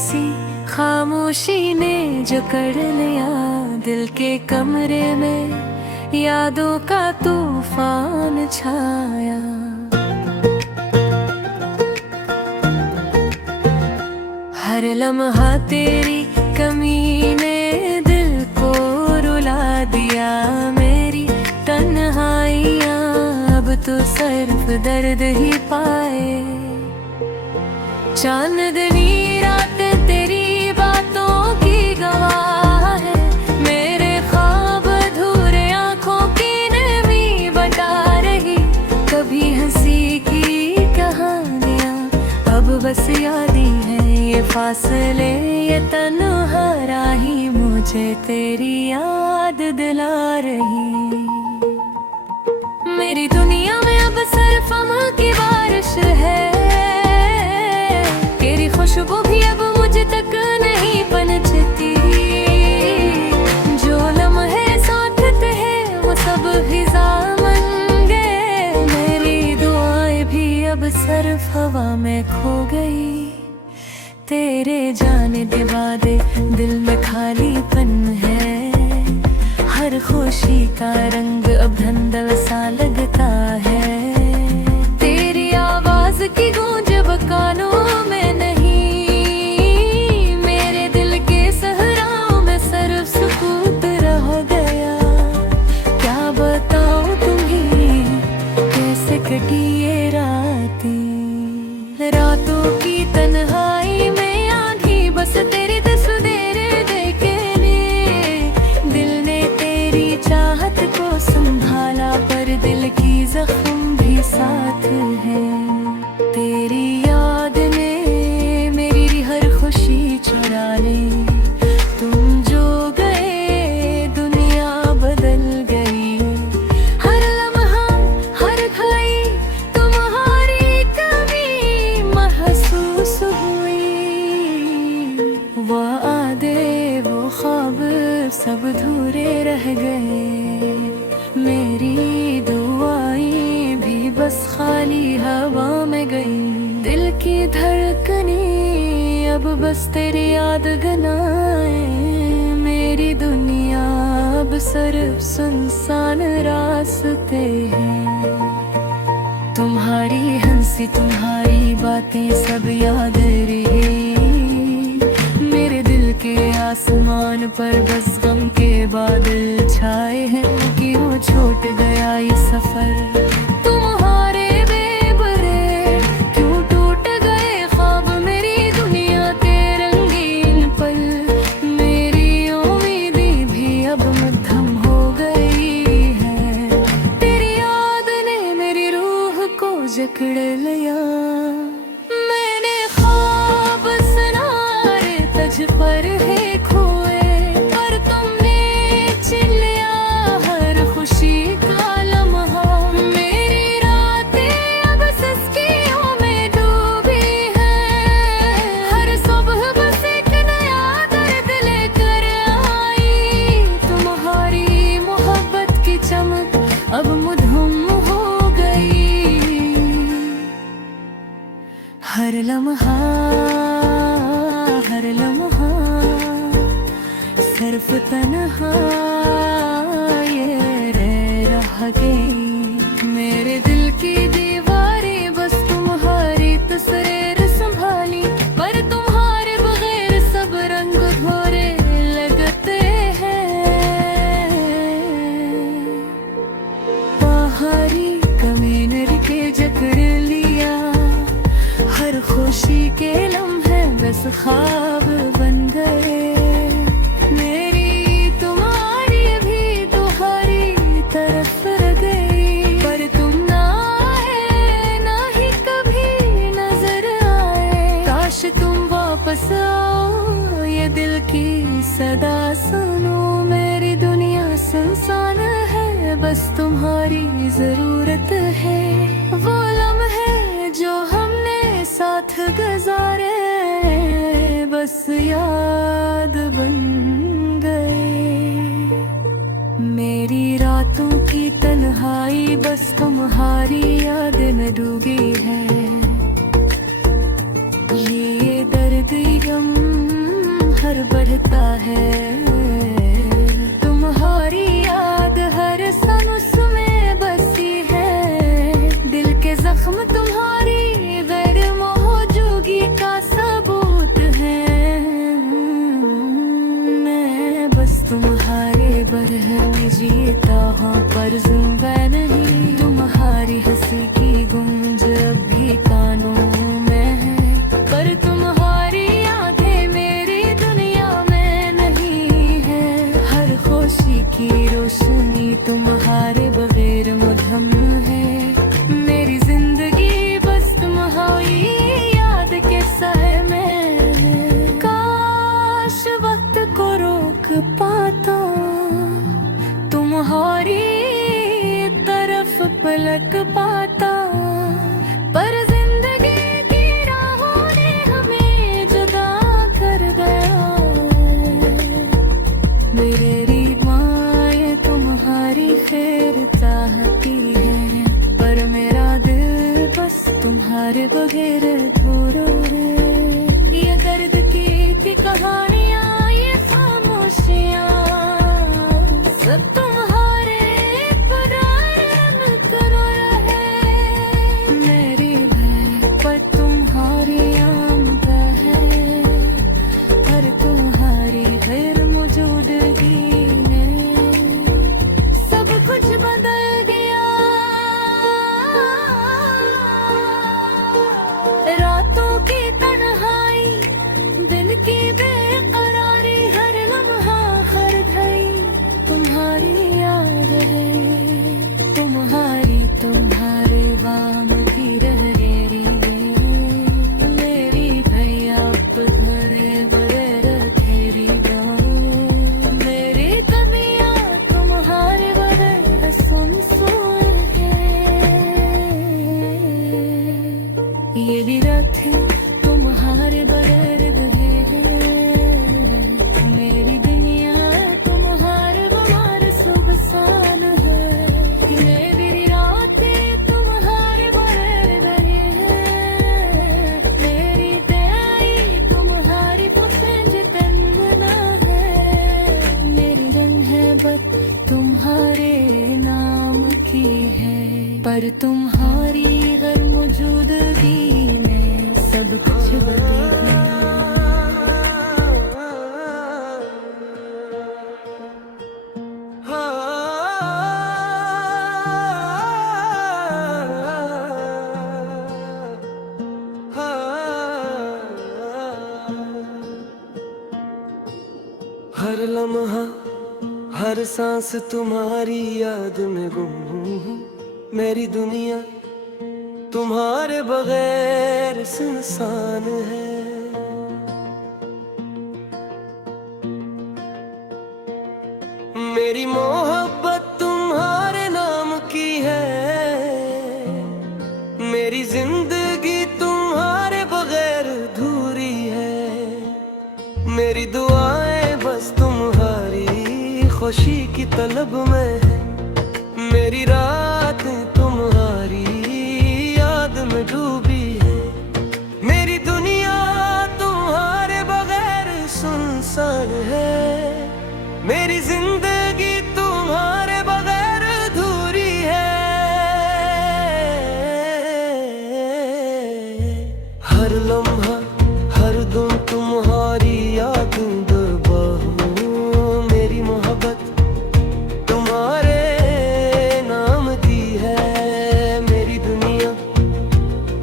सी खामोशी ने जकड़ लिया दिल के कमरे में, यादों का तूफान छाया। हर लम्हा तेरी कमी ने दिल को रुला दिया, मेरी तन्हाइयाँ अब तो सिर्फ दर्द ही पाए। चांदनी रात तेरी बातों की गवाह है, मेरे ख्वाब अधूरे आँखों की नमी बता रही। कभी हंसी की कहानियाँ अब बस यादें हैं, ये फासले ये तन्हा राही मुझे तेरी याद दिला रही। मेरी दुनिया में अब सिर्फ अमल की बारिश है, तेरी खुशबू भी अब मुझ तक नहीं पहुंचती। जो लम्हे साथ थे वो सब फिजा बन गए, मेरी दुआएं भी अब सिर्फ हवा में खो गई। तेरे जाने के बाद दिल में खालीपन है, हर खुशी का रंग अब धुंधला सा लगता है। तेरी आवाज की गूंज अब कानों में नहीं, मेरे दिल के सहराओं में सिर्फ सुकूत रह गया। क्या बताऊं तुम्हें कैसे कटी ये रातों की तन्हाई में आंधी बस तेरी तस्वीर देखे लिए। दिल ने तेरी चाहत को संभाला पर दिल की जख्म भी साथ है। तेरी याद ने मेरी हर खुशी चुरा ली, तुम जो गए दुनिया बदल गई। हर लम्हा हर घड़ी तुम्हारी कमी महसूस हुई, वो आदे वो ख्वाब सब अधूरे रह गए। मेरी दुआएं भी बस खाली हवा में गई, दिल की धड़कनी अब बस तेरी याद गनाए। मेरी दुनिया अब सिर्फ सुनसान रास्ते हैं, तुम्हारी हंसी तुम्हारी बातें सब याद रही। मेरे दिल के आसमान पर बस गम के बादल छाए हैं, क्यों छूट गया ये सफर तुम्हारे बेबरे, क्यों टूट गए ख्वाब मेरी दुनिया के रंगीन पल। मेरी उम्मीदें भी अब मद्धम हो गई है, तेरी याद ने मेरी रूह को जकड़ लिया। मैंने ख्वाब सुनारे तज पर है खोए, पर तुमने छीन लिया हर खुशी का लम्हा। मेरी रातें अब सिसकियों में डूबी हैं, हर सुबह बस एक नया दर्द लेकर आई। तुम्हारी मोहब्बत की चमक अब मधुम हो गई, हर लम्हा सिर्फ तन्हा ये रह गई। मेरे दिल की दीवारें बस तुम्हारी तस्वीर संभाली, पर तुम्हारे बगैर सब रंग भोरे लगते हैं। बाहरी कमीने के जकड़ लिया, हर खुशी के लम्हे बस ख्वाब बन गए। मेरी तुम्हारी भी तुम्हारी तरफ रह गई, पर तुम ना आए ना ही कभी नजर आए। काश तुम वापस आओ ये दिल की सदा सुनो। मेरी दुनिया सुनसान है, बस तुम्हारी जरूरत है। वो लम्हे जो हमने साथ गुजारे बस याद बन गए। मेरी रातों की तन्हाई बस तुम्हारी याद में डूबी है। ये दर्द गम हर बढ़ता है। तुम्हारी याद हर सानुस में बसी है, दिल के जख्म तुम्हारी गैर मौजूदगी का सबूत है। मैं बस तुम्हारे बरहम जीता हूँ पर ज़िंदा नहीं, तुम्हारी हंसी की गूंज अब भी कानों में है, पर तुम्हारी यादें मेरी दुनिया में नहीं है। हर खुशी की रोशनी तुम्हारे बगैर मुधम है, मेरी जिंदगी बस तुम्हारी याद के साए में है। काश वक्त को रोक पाता, तुम्हारी तरफ पलक पाता, पर जिंदगी की राहों ने हमें जुदा कर गया। मेरे रीमाए तुम्हारी खैर चाहती है, पर मेरा दिल बस तुम्हारे बगैर अधूरा है। ये दर्द की भी कहानियाँ, ये खामोशियाँ सब तुम्हारे बरान करो रहे। मेरी है पर तुम्हारी आमद है, पर तुम्हारी गैर मौजूदगी ने सब कुछ बदल गया। रातों की तन्हाई, दिल की बेकरारी, हर लम्हा हर घड़ी तुम्हारी याद है। तुम्हारे वाम भी रह गई मेरी भैया घरे बगैर तेरी बात। मेरी कमियां तुम्हारे बगैर सुन है। ये भी रातें तुम्हारे बगैर गए हैं, मेरी दुनिया तुम्हारे बगैर सुबसान है। मेरी रातें तुम्हारे बगैर गए हैं, मेरी दयाई तुम्हारी पसंद तन्ना है। मेरी जन्नत तुम्हारे नाम की है, पर तुम्हारी गैर मौजूदगी ने सब कुछ बदल दिया। हर लम्हा हर सांस तुम्हारी याद में गुम हूँ, मेरी दुनिया तुम्हारे बगैर सुनसान है। मेरी मोहब्बत तुम्हारे नाम की है, मेरी जिंदगी तुम्हारे बगैर अधूरी है। मेरी दुआएं बस तुम्हारी खुशी की तलब में है, मेरी रातें तुम्हारी याद में डूबी है। मेरी दुनिया तुम्हारे बगैर सुनसान है, मेरी जिंदगी तुम्हारे बगैर अधूरी है। हर लम्हा हर दम तुम्हारी याद दबा हूँ, मेरी मोहब्बत तुम्हारे नाम की है। मेरी दुनिया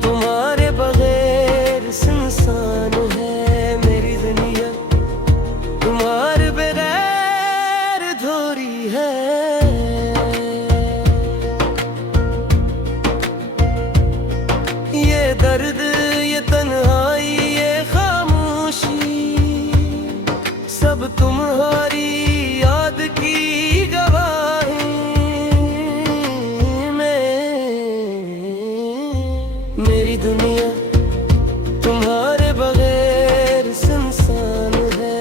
तुम्हारे बगैर सुनसान है, मेरी दुनिया तुम्हारे बगैर अधूरी है। ये दर्द, ये तन्हाई, ये खामोशी सब तुम्हारी याद की गवाही में। मेरी दुनिया तुम्हारे बगैर सुनसान है,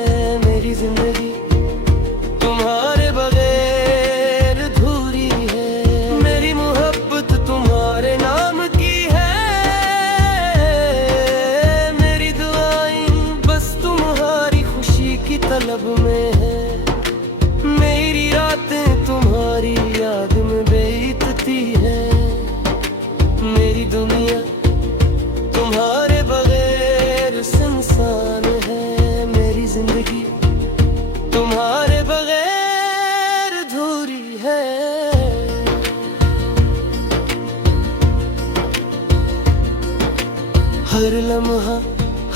मेरी जिंदगी तुम्हारे बगैर अधूरी है। मेरी मोहब्बत तुम्हारे नाम की है, मेरी दुआएं बस तुम्हारी खुशी तलब में है। मेरी रातें तुम्हारी याद में बीतती है। मेरी दुनिया तुम्हारे बगैर सुनसान है। मेरी जिंदगी तुम्हारे बगैर अधूरी है। हर लम्हा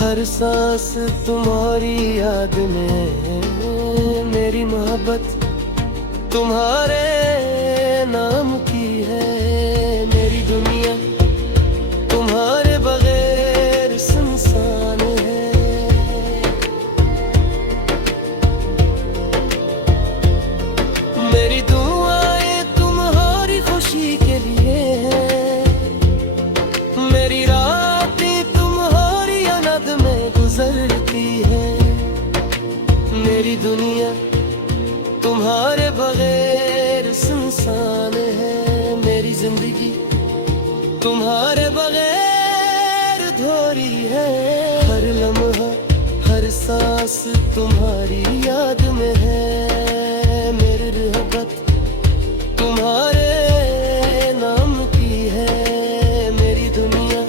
हर सांस तुम्हारी याद में है। मेरी मोहब्बत तुम्हारे नाम की है। मेरी दुनिया तुम्हारे बगैर सुनसान है। मेरी दुआएं तुम्हारी खुशी के लिए है। मेरी रातें तुम्हारी याद में गुजरती है। मेरी दुनिया तुम्हारे बगैर सुनसान है। मेरी जिंदगी तुम्हारे बगैर अधूरी है। हर लम्हा हर सांस तुम्हारी याद में है। मेरी मोहब्बत तुम्हारे नाम की है। मेरी दुनिया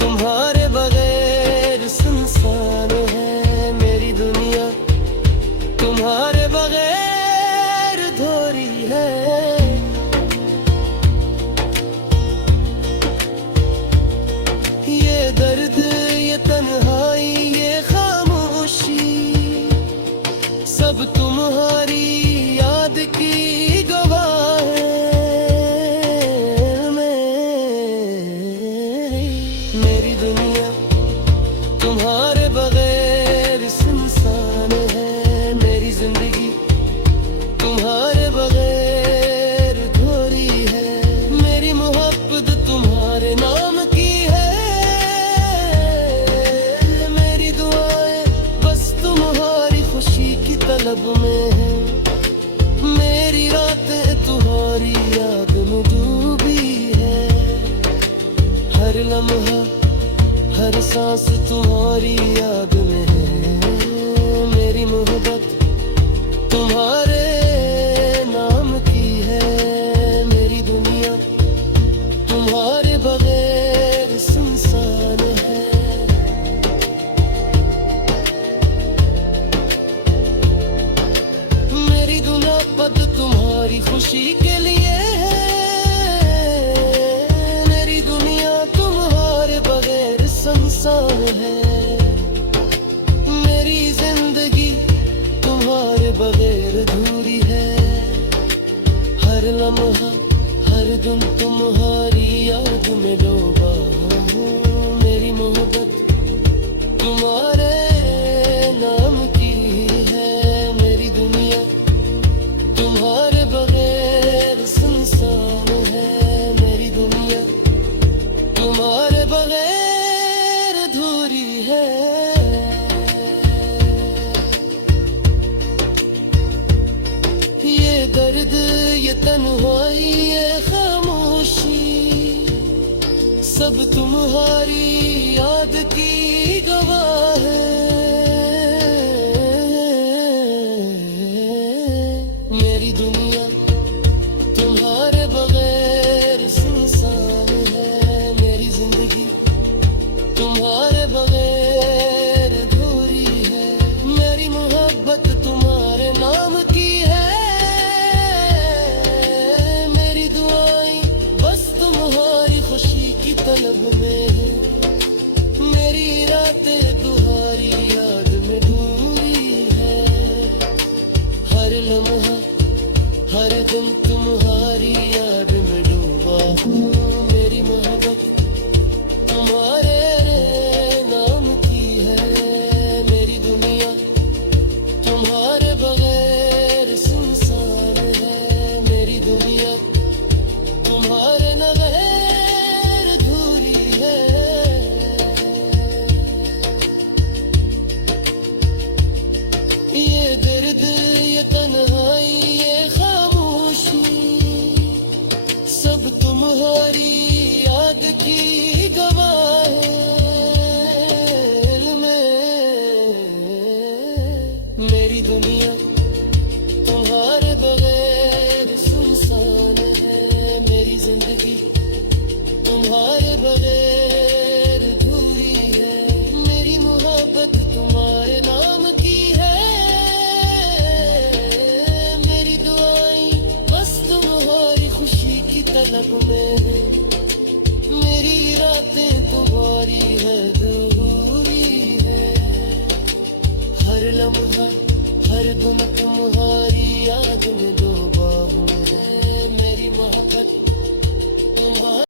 तुम्हारे बगैर सुनसान है। मेरी दुनिया तुम्हारे बगैर अधूरी है। ये दर्द ये तन्हाई ये खामोशी सब तुम्हारी याद की गवाह है। मेरी दुनिया तुम्हारे बगैर सुनसान है। मेरी जिंदगी तुम्हारे बगैर अधूरी है। मेरी मोहब्बत तुम्हारे नाम की है। मेरी दुआएं बस तुम्हारी खुशी की तलब में है। मेरी रातें तुम्हारी याद में डूबी है। हर लम्हा हर सांस तुम्हारी याद में है। मेरी मोहब्बत तुम्हारे नाम की है। मेरी दुनिया तुम्हारे बगैर सुनसान है। मेरी दुनिया बद तुम्हारी खुशी के लिए है। मेरी दुनिया तुम्हारे बगैर सुनसान है। मेरी जिंदगी तुम्हारे बगैर अधूरी है। हर लम्हा हर दिन तुम्हारी याद में डूबा हूँ। मेरी मोहब्बत तुम्हारे नाम की है। मेरी दुनिया तुम्हारे बगैर सुनसान है। मेरी दुनिया तुम्हारे बगैर अधूरी है। ये दर्द ये तन्हाई ये खामोशी सब तुम्हारी याद की गवाह है। मेरी दुनिया तुम्हारे बगैर सुनसान है। मेरी जिंदगी तुम्हारे बगैर अधूरी है। मेरी मोहब्बत तुम्हारे नाम की है। मेरी दुआएं बस तुम्हारी खुशी की तलब में है। दर्द में तुम्हारी याद में